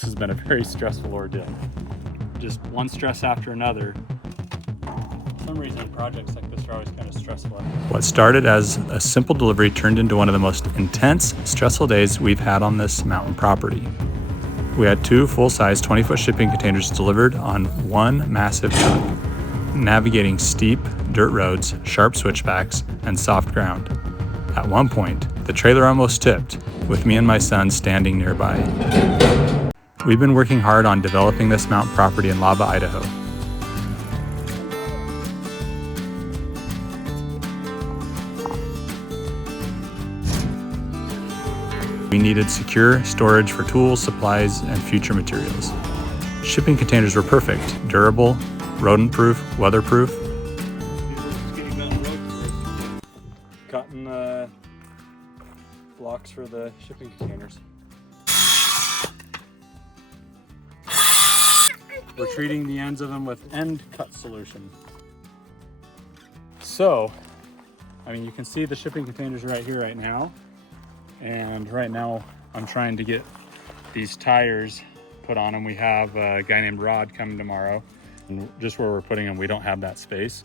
This has been a very stressful ordeal. Just one stress after another. For some reason, projects like this are always kind of stressful. What started as a simple delivery turned into one of the most intense, stressful days we've had on this mountain property. We had 2 full-size 20-foot shipping containers delivered on one massive truck, navigating steep dirt roads, sharp switchbacks, and soft ground. At one point, the trailer almost tipped, with me and my son standing nearby. We've been working hard on developing this mountain property in Lava, Idaho. We needed secure storage for tools, supplies, and future materials. Shipping containers were perfect, durable, rodent-proof, weatherproof. Cutting blocks for the shipping containers. We're treating the ends of them with end cut solution. So, I mean, you can see the shipping containers right here right now. And right now I'm trying to get these tires put on them. We have a guy named Rod coming tomorrow, and just where we're putting them, we don't have that space.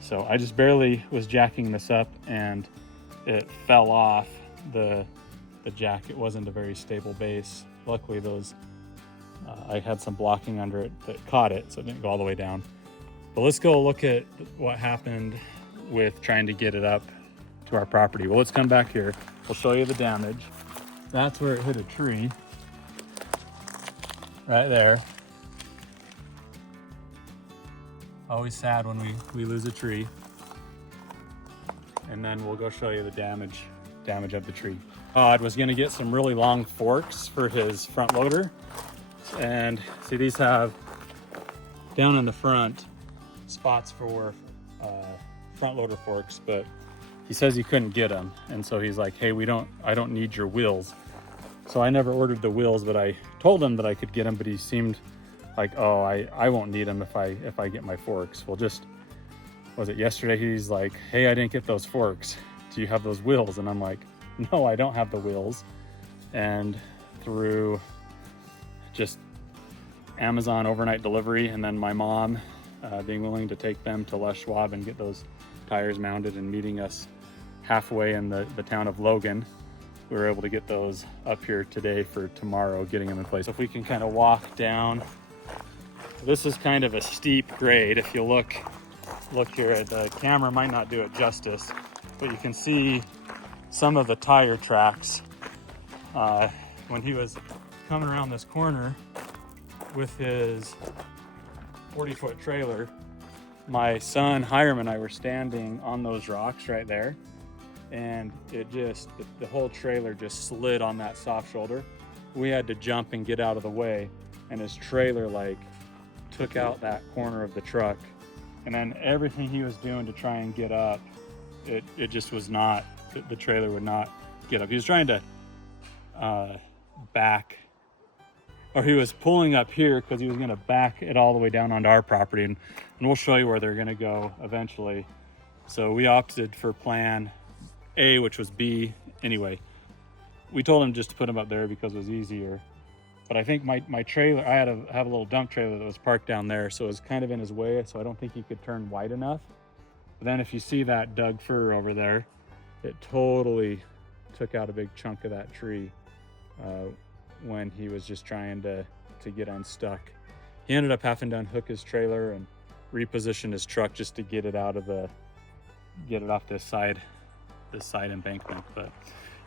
So I just barely was jacking this up and it fell off the jack. It wasn't a very stable base. Luckily those, I had some blocking under it that caught it, so it didn't go all the way down. But let's go look at what happened with trying to get it up to our property. Well, let's come back here. We'll show you the damage. That's where it hit a tree. Right there. Always sad when we lose a tree. And then we'll go show you the damage of the tree. Todd was gonna get some really long forks for his front loader. And see, these have down in the front spots for front loader forks, but he says he couldn't get them. And so he's like, hey, I don't need your wheels. So I never ordered the wheels, but I told him that I could get them, but he seemed like, oh, I won't need them if I get my forks. Well, just, was it yesterday? He's like, hey, I didn't get those forks. Do you have those wheels? And I'm like, no, I don't have the wheels. And through just Amazon overnight delivery, and then my mom being willing to take them to Les Schwab and get those tires mounted and meeting us halfway in the town of Logan, we were able to get those up here today for tomorrow, getting them in place. So if we can kind of walk down, this is kind of a steep grade. If you look here, the camera might not do it justice, but you can see some of the tire tracks. When he was coming around this corner with his 40-foot trailer, my son Hiram and I were standing on those rocks right there, and it just, the whole trailer just slid on that soft shoulder. We had to jump and get out of the way, and his trailer like took out that corner of the truck, and then everything he was doing to try and get up, it just was not, the trailer would not get up. He was trying to back, or he was pulling up here because he was going to back it all the way down onto our property, and we'll show you where they're going to go eventually. So we opted for plan A, which was B. Anyway, we told him just to put him up there because it was easier. But I think my trailer, I had have a little dump trailer that was parked down there, so it was kind of in his way, so I don't think he could turn wide enough. But then if you see that Doug fir over there, it totally took out a big chunk of that tree when he was just trying to get unstuck. He ended up having to unhook his trailer and reposition his truck just to get it out of get it off this side embankment. But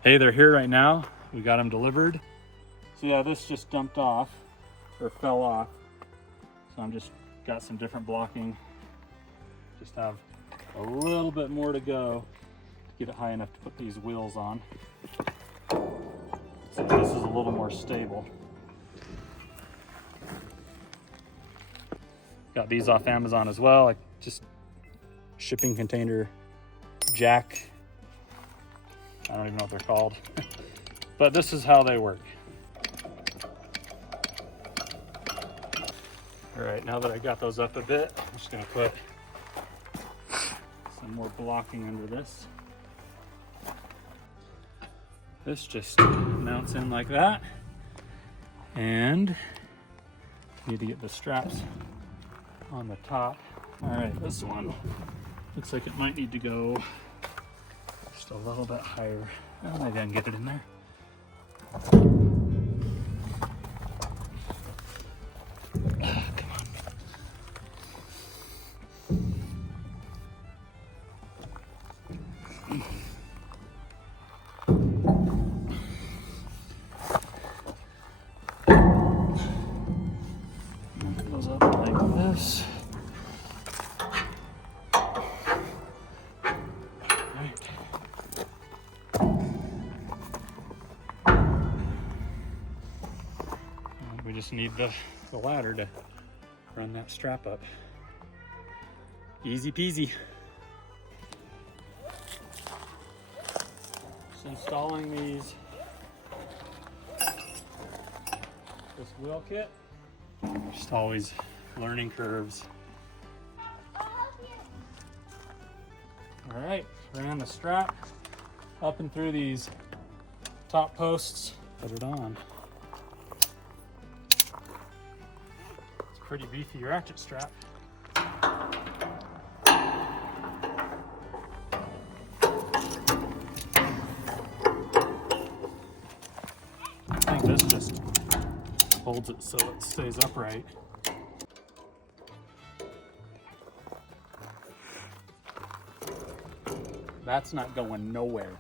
hey, they're here right now. We got them delivered. So yeah, this just dumped off or fell off. So I'm just got some different blocking. Just have a little bit more to go to get it high enough to put these wheels on. So this is a little more stable. Got these off Amazon as well, like just shipping container jack. I don't even know what they're called, but this is how they work. All right, now that I got those up a bit, I'm just gonna put some more blocking under this. This just mounts in like that. And need to get the straps on the top. All right, this one looks like it might need to go just a little bit higher. Oh, maybe I can get it in there. Come on. It goes up like this. We just need the ladder to run that strap up. Easy peasy. Just installing this wheel kit. Just always learning curves. All right, ran the strap up and through these top posts. Put it on. Pretty beefy ratchet strap. I think this just holds it so it stays upright. That's not going nowhere.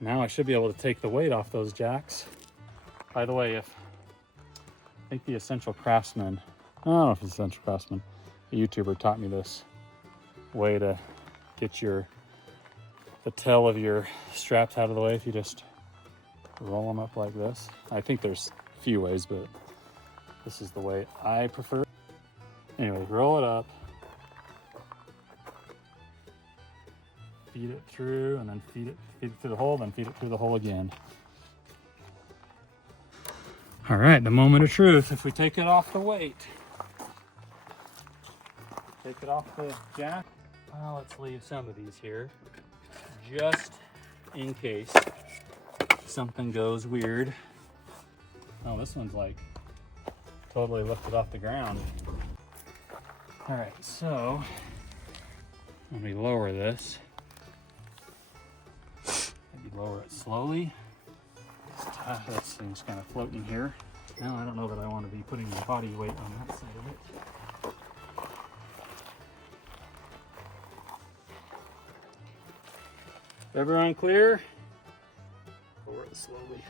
Now I should be able to take the weight off those jacks. By the way, I think the Essential Craftsman, I don't know if it's Essential Craftsman, a YouTuber taught me this way to get the tail of your straps out of the way if you just roll them up like this. I think there's a few ways, but this is the way I prefer. Anyway, roll it up, feed it through, and then feed it through the hole, then feed it through the hole again. All right, the moment of truth. If we take it off the weight, take it off the jack. Well, let's leave some of these here, just in case something goes weird. Oh, this one's like totally lifted off the ground. All right, so let me lower this. Maybe lower it slowly. This thing's kind of floating here. Now I don't know that I want to be putting my body weight on that side of it. Everyone clear? Lower it slowly.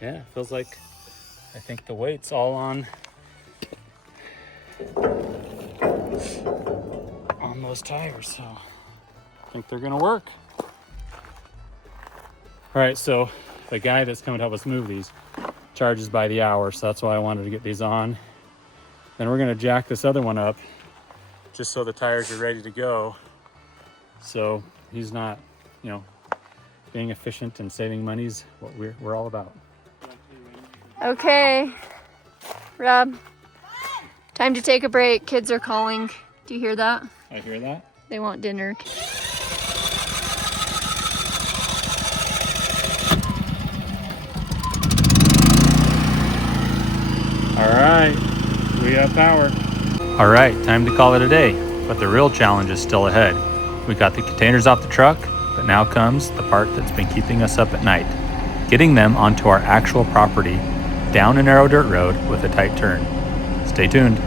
Yeah, feels like I think the weight's all on those tires, so I think they're gonna work. All right, so the guy that's coming to help us move these charges by the hour, so that's why I wanted to get these on. Then we're gonna jack this other one up just so the tires are ready to go. So he's not, being efficient and saving money is what we're all about. Okay, Rob, time to take a break. Kids are calling. Do you hear that? I hear that. They want dinner. All right, we have power. All right, time to call it a day, but the real challenge is still ahead. We got the containers off the truck, but now comes the part that's been keeping us up at night, getting them onto our actual property, down a narrow dirt road with a tight turn. Stay tuned.